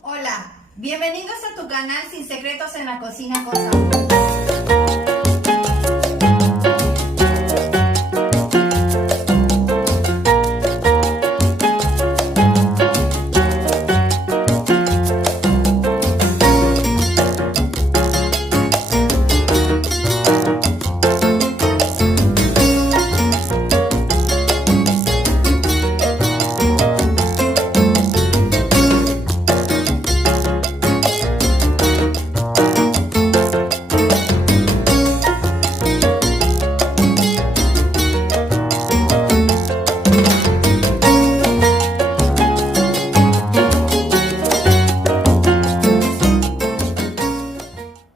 Hola, bienvenidos a tu canal Sin Secretos en la Cocina con Sabor.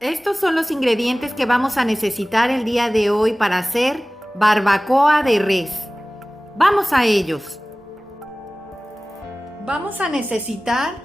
Estos son los ingredientes que vamos a necesitar el día de hoy para hacer barbacoa de res. Vamos a ellos. Vamos a necesitar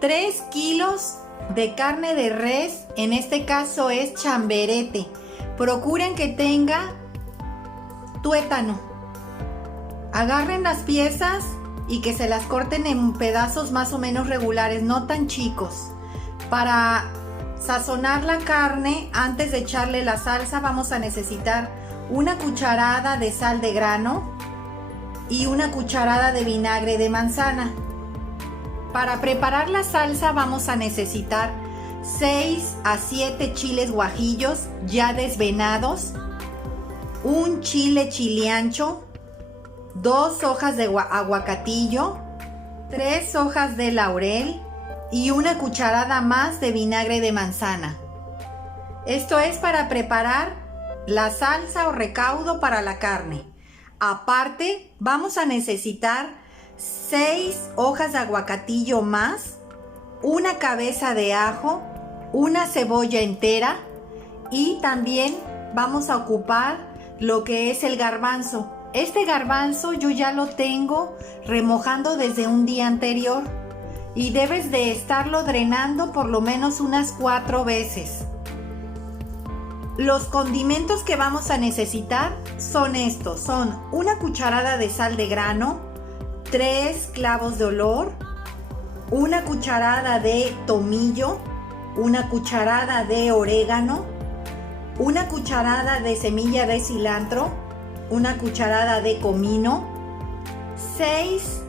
3 kilos de carne de res, en este caso es chamberete. Procuren que tenga tuétano. Agarren las piezas y que se las corten en pedazos más o menos regulares, no tan chicos. Para sazonar la carne, antes de echarle la salsa, vamos a necesitar una cucharada de sal de grano y una cucharada de vinagre de manzana. Para preparar la salsa vamos a necesitar 6 a 7 chiles guajillos ya desvenados, un chile chiliancho, 2 hojas de aguacatillo, 3 hojas de laurel y una cucharada más de vinagre de manzana. Esto es para preparar la salsa o recaudo para la carne. Aparte, vamos a necesitar 6 hojas de aguacatillo más, una cabeza de ajo, una cebolla entera y también vamos a ocupar lo que es el garbanzo. Este garbanzo yo ya lo tengo remojando desde un día anterior y debes de estarlo drenando por lo menos unas 4 veces. Los condimentos que vamos a necesitar son estos, son una cucharada de sal de grano, 3 clavos de olor, una cucharada de tomillo, una cucharada de orégano, una cucharada de semilla de cilantro, una cucharada de comino, 6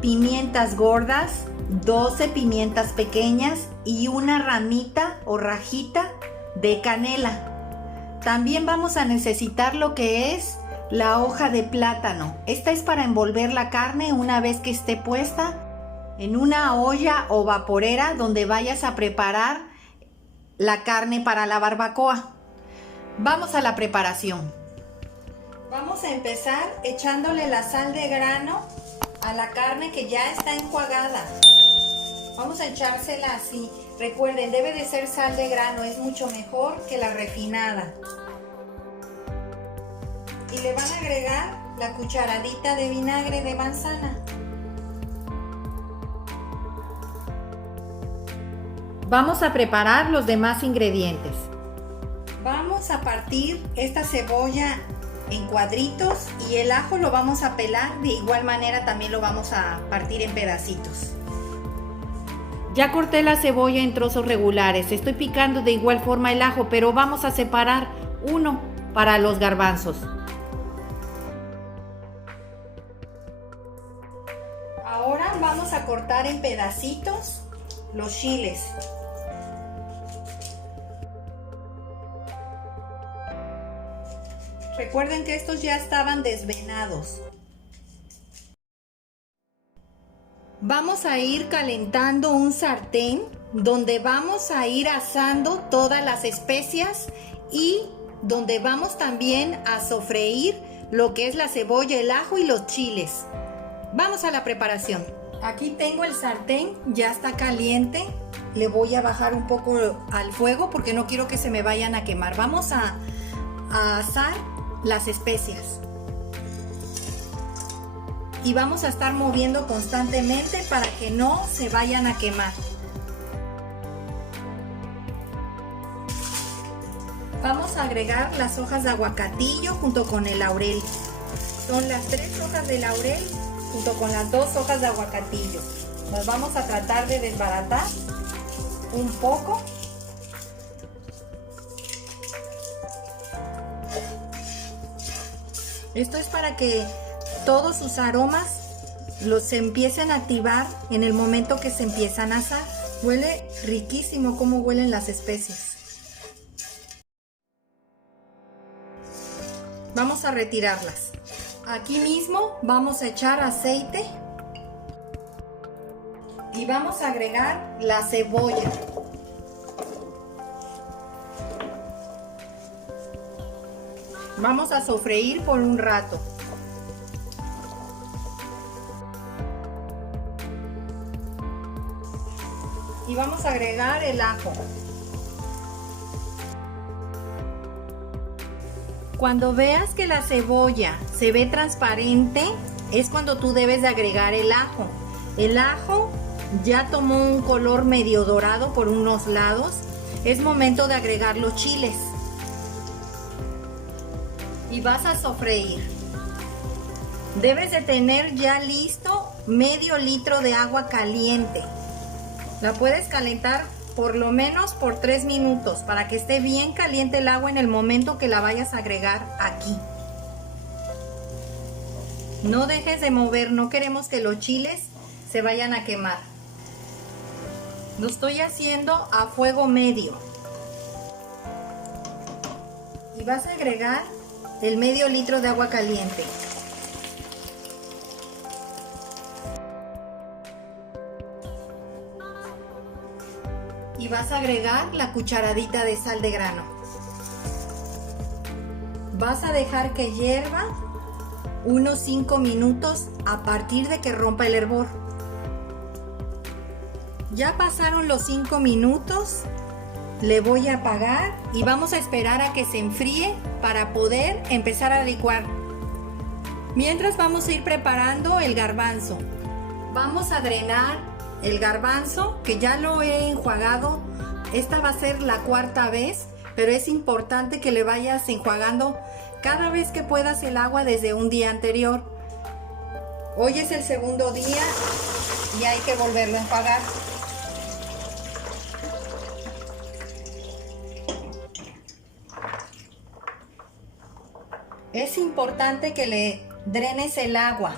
pimientas gordas, 12 pimientas pequeñas y una ramita o rajita de canela. También vamos a necesitar lo que es la hoja de plátano. Esta es para envolver la carne una vez que esté puesta en una olla o vaporera donde vayas a preparar la carne para la barbacoa. Vamos a la preparación. Vamos a empezar echándole la sal de grano a la carne que ya está enjuagada. Vamos a echársela así. Recuerden, debe de ser sal de grano, es mucho mejor que la refinada. Y le van a agregar la cucharadita de vinagre de manzana. Vamos a preparar los demás ingredientes. Vamos a partir esta cebolla en cuadritos y el ajo lo vamos a pelar, de igual manera también lo vamos a partir en pedacitos. Ya corté la cebolla en trozos regulares, estoy picando de igual forma el ajo, pero vamos a separar uno para los garbanzos. Ahora vamos a cortar en pedacitos los chiles. Recuerden que estos ya estaban desvenados. Vamos a ir calentando un sartén donde vamos a ir asando todas las especias y donde vamos también a sofreír lo que es la cebolla, el ajo y los chiles. Vamos a la preparación. Aquí tengo el sartén, ya está caliente. Le voy a bajar un poco al fuego porque no quiero que se me vayan a quemar. Vamos a asar las especias. Y vamos a estar moviendo constantemente para que no se vayan a quemar. Vamos a agregar las hojas de aguacatillo junto con el laurel. Son las 3 hojas de laurel junto con las 2 hojas de aguacatillo. Las vamos a tratar de desbaratar un poco. Esto es para que todos sus aromas los empiecen a activar en el momento que se empiezan a asar. Huele riquísimo cómo huelen las especies. Vamos a retirarlas. Aquí mismo vamos a echar aceite y vamos a agregar la cebolla. Vamos a sofreír por un rato. Y vamos a agregar el ajo. Cuando veas que la cebolla se ve transparente, es cuando tú debes de agregar el ajo. El ajo ya tomó un color medio dorado por unos lados. Es momento de agregar los chiles. Y vas a sofreír. Debes de tener ya listo medio litro de agua caliente. La puedes calentar por lo menos por 3 minutos para que esté bien caliente el agua en el momento que la vayas a agregar aquí. No dejes de mover, no queremos que los chiles se vayan a quemar. Lo estoy haciendo a fuego medio. Y vas a agregar el medio litro de agua caliente. Y vas a agregar la cucharadita de sal de grano. Vas a dejar que hierva unos 5 minutos a partir de que rompa el hervor. Ya pasaron los 5 minutos. Le voy a apagar y vamos a esperar a que se enfríe para poder empezar a licuar. Mientras vamos a ir preparando el garbanzo. Vamos a drenar el garbanzo, que ya lo he enjuagado. Esta va a ser la 4ª vez, pero es importante que le vayas enjuagando cada vez que puedas el agua desde un día anterior. Hoy es el 2.º día y hay que volverlo a enjuagar. Es importante que le drenes el agua.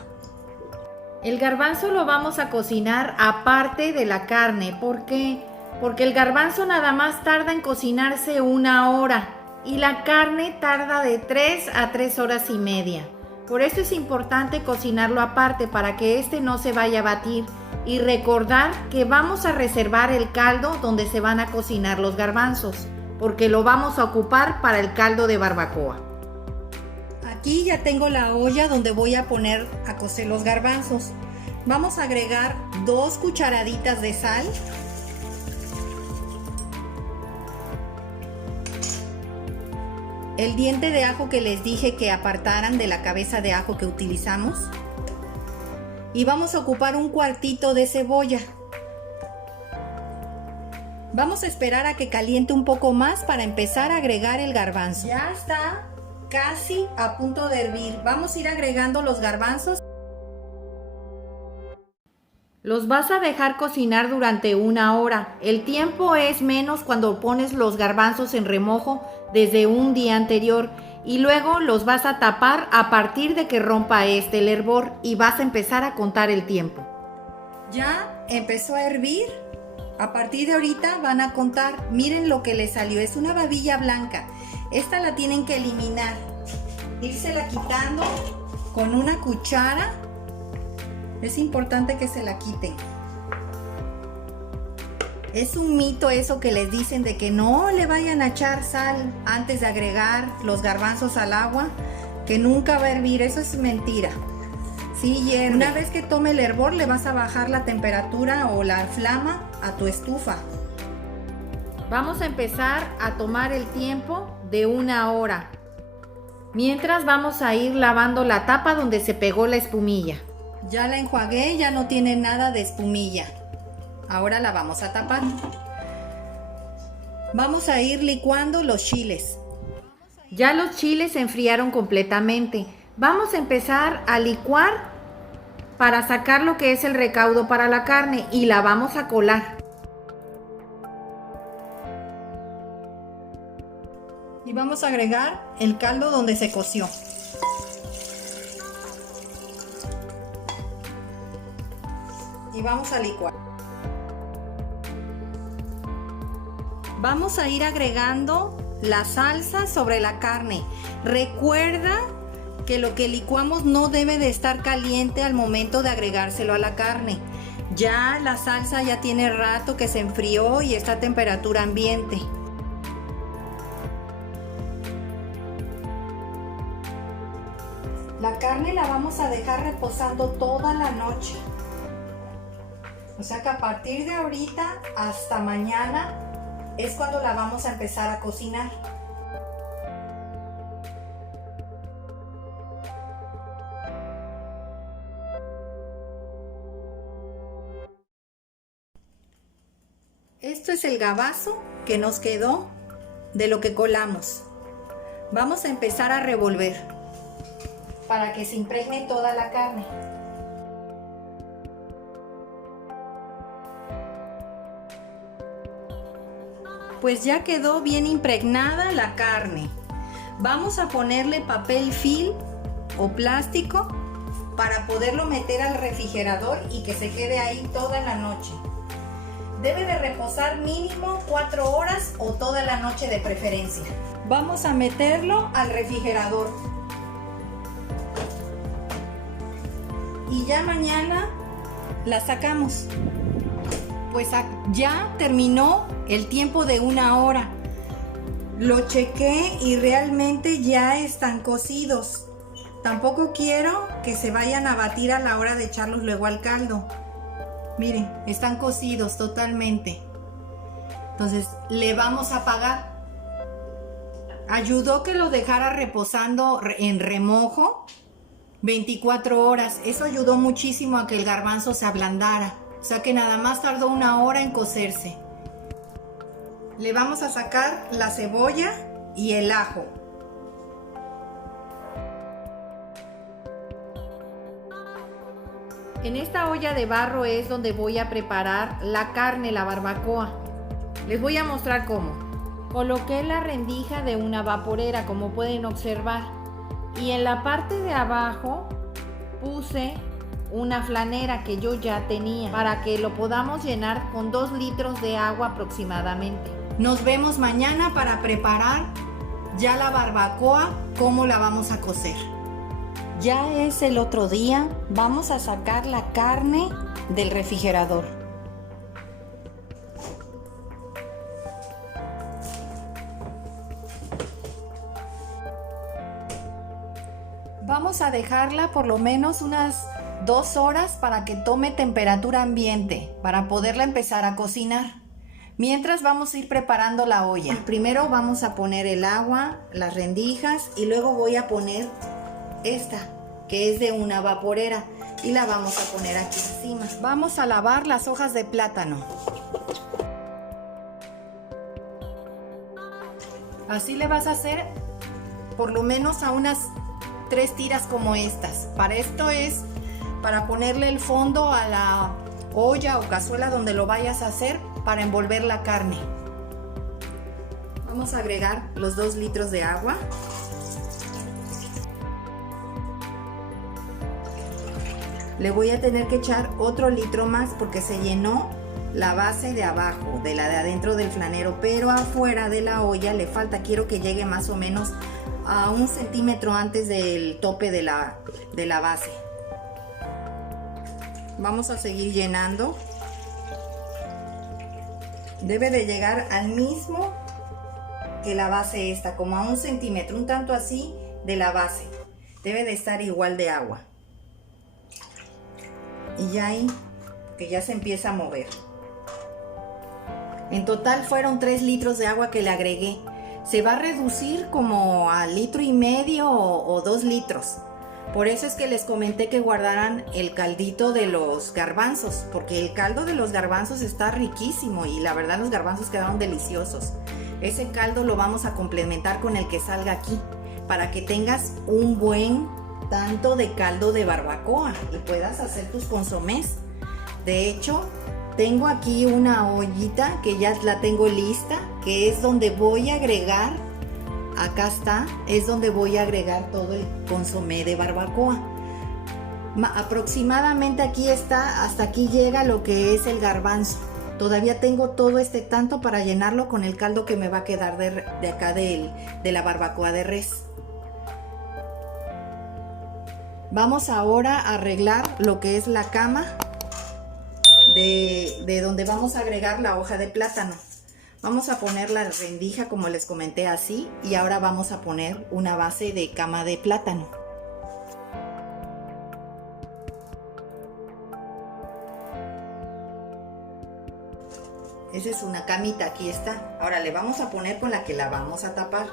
El garbanzo lo vamos a cocinar aparte de la carne. ¿Por qué? Porque el garbanzo nada más tarda en cocinarse 1 hora y la carne tarda de 3 a 3 horas y media. Por eso es importante cocinarlo aparte para que este no se vaya a batir. Y recordar que vamos a reservar el caldo donde se van a cocinar los garbanzos, porque lo vamos a ocupar para el caldo de barbacoa. Aquí ya tengo la olla donde voy a poner a cocer los garbanzos. Vamos a agregar 2 cucharaditas de sal. El diente de ajo que les dije que apartaran de la cabeza de ajo que utilizamos. Y vamos a ocupar un cuartito de cebolla. Vamos a esperar a que caliente un poco más para empezar a agregar el garbanzo. Ya está casi a punto de hervir. Vamos a ir agregando los garbanzos. Los vas a dejar cocinar durante 1 hora. El tiempo es menos cuando pones los garbanzos en remojo desde un día anterior. Y luego los vas a tapar a partir de que rompa el hervor y vas a empezar a contar el tiempo. Ya empezó a hervir. A partir de ahorita van a contar. Miren lo que le salió. Es una babilla blanca. Esta la tienen que eliminar. Írsela quitando con una cuchara. Es importante que se la quiten. Es un mito eso que les dicen de que no le vayan a echar sal antes de agregar los garbanzos al agua, que nunca va a hervir. Eso es mentira. Sí hierve. Una vez que tome el hervor le vas a bajar la temperatura o la flama a tu estufa. Vamos a empezar a tomar el tiempo de 1 hora. Mientras vamos a ir lavando la tapa donde se pegó la espumilla. Ya la enjuagué, ya no tiene nada de espumilla. Ahora la vamos a tapar. Vamos a ir licuando los chiles. Ya los chiles se enfriaron completamente. Vamos a empezar a licuar para sacar lo que es el recaudo para la carne y la vamos a colar. Y vamos a agregar el caldo donde se coció. Y vamos a licuar. Vamos a ir agregando la salsa sobre la carne. Recuerda que lo que licuamos no debe de estar caliente al momento de agregárselo a la carne. Ya la salsa ya tiene rato que se enfrió y está a temperatura ambiente. La carne la vamos a dejar reposando toda la noche. O sea que a partir de ahorita hasta mañana es cuando la vamos a empezar a cocinar. Esto es el gabazo que nos quedó de lo que colamos. Vamos a empezar a revolver para que se impregne toda la carne. Pues ya quedó bien impregnada la carne. Vamos a ponerle papel film o plástico para poderlo meter al refrigerador y que se quede ahí toda la noche. Debe de reposar mínimo 4 horas o toda la noche de preferencia. Vamos a meterlo al refrigerador. Y ya mañana la sacamos. Pues ya terminó el tiempo de 1 hora. Lo chequé y realmente ya están cocidos. Tampoco quiero que se vayan a batir a la hora de echarlos luego al caldo. Miren, están cocidos totalmente. Entonces le vamos a apagar. Ayudó que lo dejara reposando en remojo 24 horas. Eso ayudó muchísimo a que el garbanzo se ablandara. O sea que nada más tardó 1 hora en cocerse. Le vamos a sacar la cebolla y el ajo. En esta olla de barro es donde voy a preparar la carne, la barbacoa. Les voy a mostrar cómo. Coloqué la rendija de una vaporera, como pueden observar. Y en la parte de abajo puse una flanera que yo ya tenía para que lo podamos llenar con 2 litros de agua aproximadamente. Nos vemos mañana para preparar ya la barbacoa, cómo la vamos a cocer. Ya es el otro día, vamos a sacar la carne del refrigerador. Vamos a dejarla por lo menos unas 2 horas para que tome temperatura ambiente, para poderla empezar a cocinar. Mientras vamos a ir preparando la olla. Primero vamos a poner el agua, las rendijas y luego voy a poner esta, que es de una vaporera, y la vamos a poner aquí encima. Vamos a lavar las hojas de plátano. Así le vas a hacer por lo menos a unas 3 tiras como estas. Para esto es para ponerle el fondo a la olla o cazuela donde lo vayas a hacer para envolver la carne. Vamos a agregar los 2 litros de agua. Le voy a tener que echar otro litro más porque se llenó la base de abajo, de la de adentro del flanero, pero afuera de la olla le falta. Quiero que llegue más o menos a 1 centímetro antes del tope de la base. Vamos a seguir llenando. Debe de llegar al mismo que la base esta, como a 1 centímetro, un tanto así de la base. Debe de estar igual de agua. Y ya ahí, que ya se empieza a mover. En total fueron 3 litros de agua que le agregué. Se va a reducir como a 1,5 litros o 2 litros. Por eso es que les comenté que guardaran el caldito de los garbanzos, porque el caldo de los garbanzos está riquísimo y la verdad los garbanzos quedaron deliciosos. Ese caldo lo vamos a complementar con el que salga aquí, para que tengas un buen tanto de caldo de barbacoa y puedas hacer tus consomés. De hecho, tengo aquí una ollita que ya la tengo lista, que es donde voy a agregar, acá está, es donde voy a agregar todo el consomé de barbacoa. Aproximadamente aquí está, hasta aquí llega lo que es el garbanzo. Todavía tengo todo este tanto para llenarlo con el caldo que me va a quedar de acá de la barbacoa de res. Vamos ahora a arreglar lo que es la cama de donde vamos a agregar la hoja de plátano. Vamos a poner la rendija como les comenté así, y ahora vamos a poner una base de cama de plátano. Esa es una camita, aquí está. Ahora le vamos a poner con la que la vamos a tapar.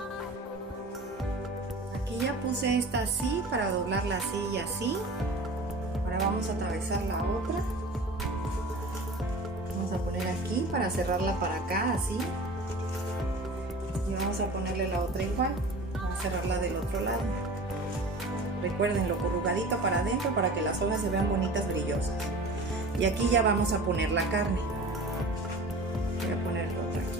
Aquí ya puse esta así para doblarla así y así. Ahora vamos a atravesar la otra. Vamos a poner aquí para cerrarla para acá, así. Y vamos a ponerle la otra igual. Vamos a cerrarla del otro lado. Recuerden, lo corrugadito para adentro para que las hojas se vean bonitas, brillosas. Y aquí ya vamos a poner la carne. Voy a poner otra aquí.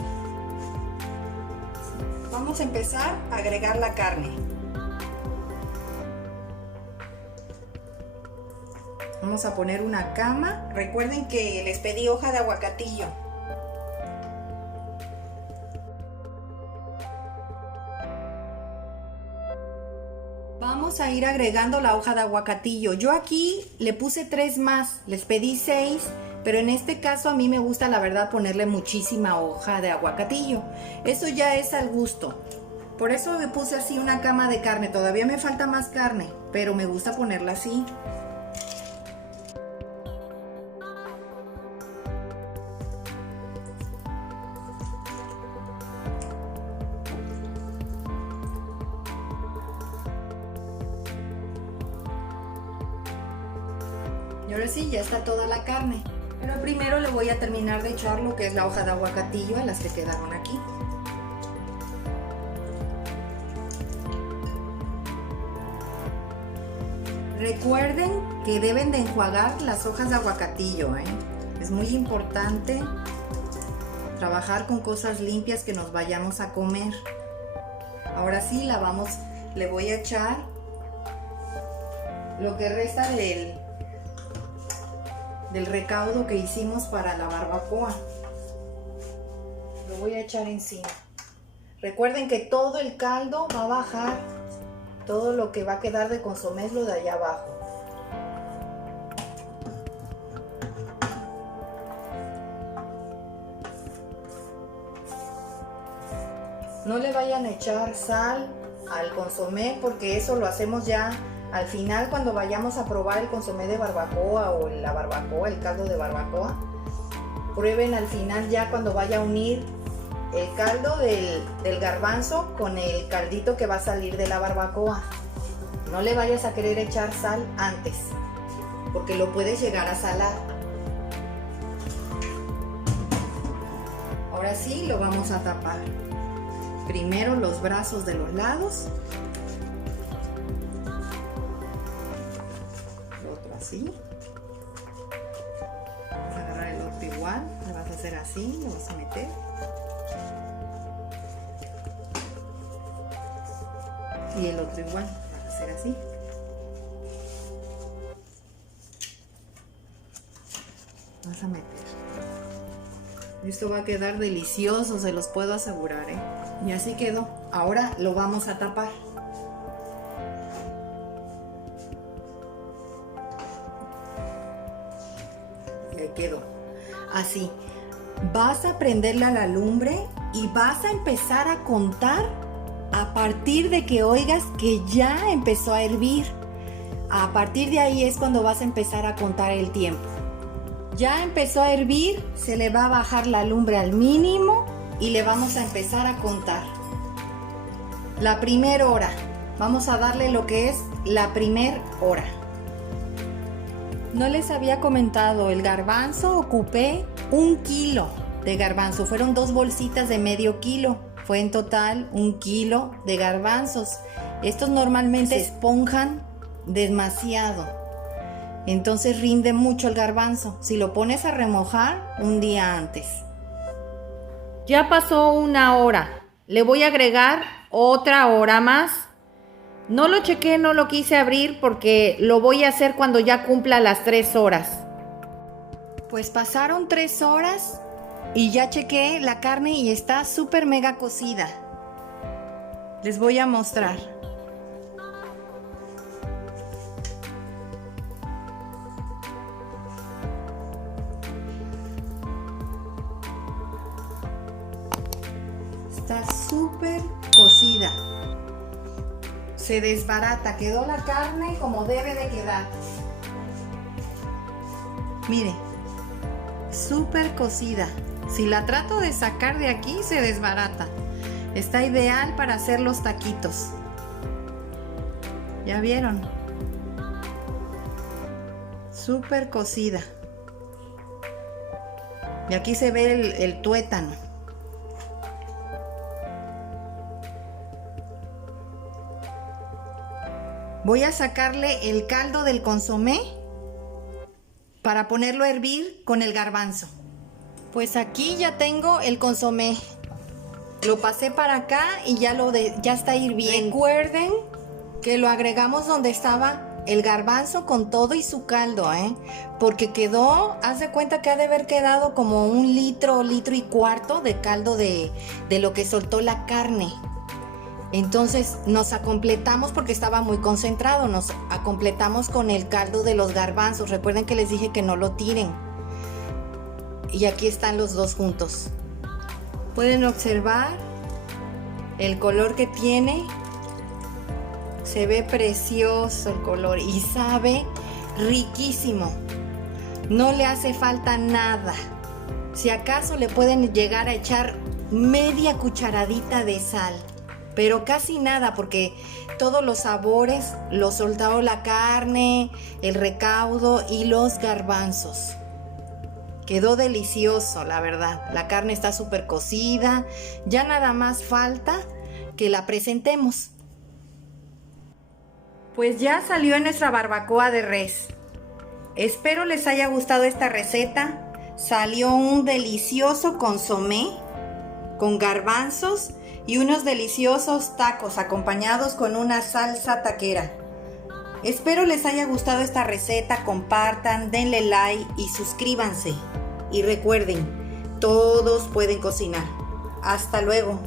Vamos a empezar a agregar la carne. Vamos a poner una cama. Recuerden que les pedí hoja de aguacatillo. Vamos a ir agregando la hoja de aguacatillo. Yo aquí le puse 3 más, les pedí 6, pero en este caso a mí me gusta, la verdad, ponerle muchísima hoja de aguacatillo. Eso ya es al gusto. Por eso le puse así una cama de carne. Todavía me falta más carne, pero me gusta ponerla así. Y ahora sí, ya está toda la carne. Pero primero le voy a terminar de echar lo que es la hoja de aguacatillo a las que quedaron aquí. Recuerden que deben de enjuagar las hojas de aguacatillo, ¿eh? Es muy importante trabajar con cosas limpias que nos vayamos a comer. Ahora sí, le voy a echar lo que resta del recaudo que hicimos para la barbacoa. Lo voy a echar encima. Recuerden que todo el caldo va a bajar, todo lo que va a quedar de consomé es lo de allá abajo. No le vayan a echar sal al consomé porque eso lo hacemos ya al final cuando vayamos a probar el consomé de barbacoa o la barbacoa, el caldo de barbacoa. Prueben al final ya cuando vaya a unir el caldo del garbanzo con el caldito que va a salir de la barbacoa. No le vayas a querer echar sal antes porque lo puedes llegar a salar. Ahora sí lo vamos a tapar. Primero los brazos de los lados. El otro así. Vas a agarrar el otro igual. Le vas a hacer así, lo vas a meter. Y el otro igual, vas a hacer así. Vas a meter. Esto va a quedar delicioso, se los puedo asegurar, ¿eh? Y así quedó. Ahora lo vamos a tapar. Y ahí quedó. Así. Vas a prenderle a la lumbre y vas a empezar a contar a partir de que oigas que ya empezó a hervir. A partir de ahí es cuando vas a empezar a contar el tiempo. Ya empezó a hervir, se le va a bajar la lumbre al mínimo y le vamos a empezar a contar. La primera hora, vamos a darle lo que es la primera hora. No les había comentado, el garbanzo ocupé 1 kilo de garbanzo, fueron 2 bolsitas de medio kilo, fue en total 1 kilo de garbanzos. Estos normalmente se esponjan demasiado. Entonces rinde mucho el garbanzo si lo pones a remojar un día antes. Ya pasó 1 hora. Le voy a agregar otra hora más. No lo chequé, no lo quise abrir porque lo voy a hacer cuando ya cumpla las 3 horas. Pues pasaron 3 horas y ya chequé la carne y está súper mega cocida. Les voy a mostrar. Está súper cocida. Se desbarata, quedó la carne como debe de quedar. Mire, súper cocida. Si la trato de sacar de aquí, se desbarata. Está ideal para hacer los taquitos. ¿Ya vieron? Súper cocida. Y aquí se ve el tuétano. Voy a sacarle el caldo del consomé para ponerlo a hervir con el garbanzo. Pues aquí ya tengo el consomé. Lo pasé para acá y ya está hirviendo. Recuerden que lo agregamos donde estaba el garbanzo con todo y su caldo, porque quedó, haz de cuenta que ha de haber quedado como 1 litro, litro y cuarto de caldo de lo que soltó la carne. Entonces nos acompletamos porque estaba muy concentrado, nos acompletamos con el caldo de los garbanzos. Recuerden que les dije que no lo tiren. Y aquí están los dos juntos. Pueden observar el color que tiene. Se ve precioso el color y sabe riquísimo. No le hace falta nada. Si acaso le pueden llegar a echar media cucharadita de sal. Pero casi nada porque todos los sabores los soltó la carne, el recaudo y los garbanzos. Quedó delicioso, la verdad. La carne está súper cocida. Ya nada más falta que la presentemos. Pues ya salió nuestra barbacoa de res. Espero les haya gustado esta receta. Salió un delicioso consomé con garbanzos y unos deliciosos tacos acompañados con una salsa taquera. Espero les haya gustado esta receta, compartan, denle like y suscríbanse. Y recuerden, todos pueden cocinar. Hasta luego.